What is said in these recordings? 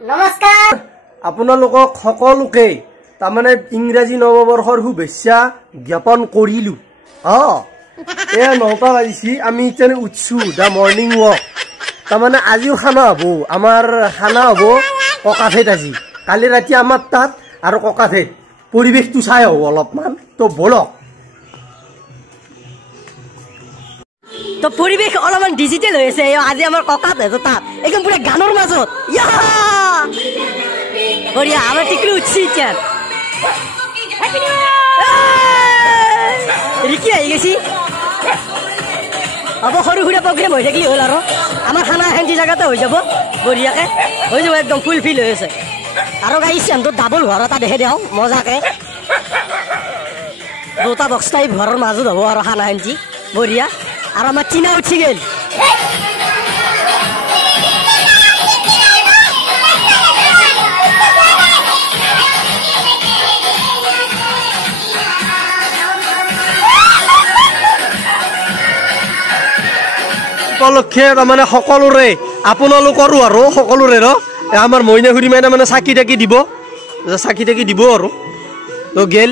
নমস্কাৰ আপোনালোকক সকলোকে তাৰমানে ইংৰাজী নৱবৰ্ষৰ শুভেচ্ছা জ্ঞাপন কৰিলো। এয়া 9টা বাজিছি আমি এতিয়া উঠছো দা মৰ্নিং ৱাক। তাৰমানে আজিও খানা হ'ব, আমাৰ খানা হ'ব ককাঠেত আজি। কালি ৰাতি আমাৰ তাত আৰু ককাঠেত পৰিৱেশটো চাই হ'ব অলপমান, তো বলক। তো পৰিৱেশ অলপমান ডিজিটেল হৈ আছে। আজি আমাৰ ককাঠেত তাত একদম পুৰা গানৰ মাজত বঢ়িয়া। আমাৰ টিকলু উঠছি এতিয়া, ৰিকি আহি গৈছি। হ'ব সৰু সুৰা প্ৰগ্ৰেম হৈ থাকিলে হ'ল আৰু আমাৰ খানা এখান জেগাতে হৈ যাব বঢ়িয়াকে, হৈ যাব একদম ফুল ফিল হৈ আছে। আৰু গাড়ী চেণ্টত ডাবল ঘৰ এটা দেখে দিওঁ মজাকে, 2টা বক্স টাইপ ঘৰৰ মাজত হ'ব আৰু খানা খান্তি বঢ়িয়া। আৰু আমাৰ চিনা উঠি গ'ল। উপলক্ষে তাৰমানে সকলোৰে আপোনালোকৰো আৰু সকলোৰে আমাৰ মইনা খুৰী মাইনা মানে চাকি তাকি দিব আৰু তো গেল।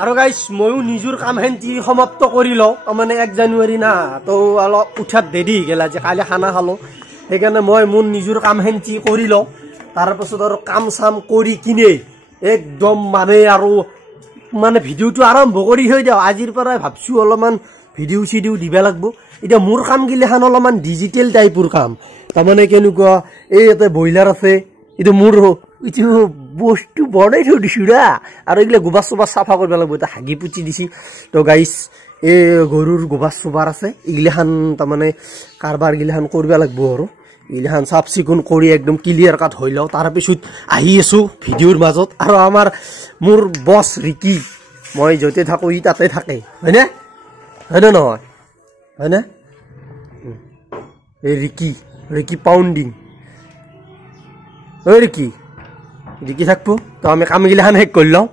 আৰু গাইছ ময়ো নিজৰ কামখিনি সমাপ্ত কৰি লওঁ। তাৰমানে 1 জানুৱাৰী না, তো অলপ উঠাত দেৰি গেল আজি, কালি খানা খালোঁ। সেইকাৰণে মই মোৰ নিজৰ কামখিনি কৰি লওঁ। তাৰপাছত আৰু কাম চাম কৰি কিনে একদম মানে ভিডিঅ'টো আৰম্ভ কৰি থৈ দিওঁ। আজিৰ পৰাই ভাবছোঁ অলপমান ভিডিঅ' চিডিঅ' দিব লাগিব। এতিয়া মোৰ কামগিলাখান অলপমান ডিজিটেল টাইপৰ কাম। তাৰমানে কেনেকুৱা, এই ইয়াতে ব্ৰইলাৰ আছে, এইটো মোৰ এইটো বস্তু বনাই থৈ দিছোঁ ৰা। আৰু এইগিলা গোবৰ চোবাৰ চাফা কৰিব লাগিব। এতিয়া হাগি পুচি দিছি। তো গাইছ এই গৰুৰ গোবৰ চোবাৰ আছে, এইগিলাখান তাৰমানে কাৰবাৰগিলাখান কৰিব লাগিব আৰু এইগিলাখান চাফ চিকুণ কৰি একদম ক্লিয়াৰ কাট হৈ লওঁ। তাৰপিছত আহি আছোঁ ভিডিঅ'ৰ মাজত। আৰু মোৰ বছ ৰিকি, মই য'তে থাকোঁ ই তাতে থাকে, হয়নে? হয়নে নহয়? হয়নে? এই ৰিকি পাউণ্ডিং। ৰিকি থাকবো, তো আমি কামগিলাখান শেষ কৰি লওঁ।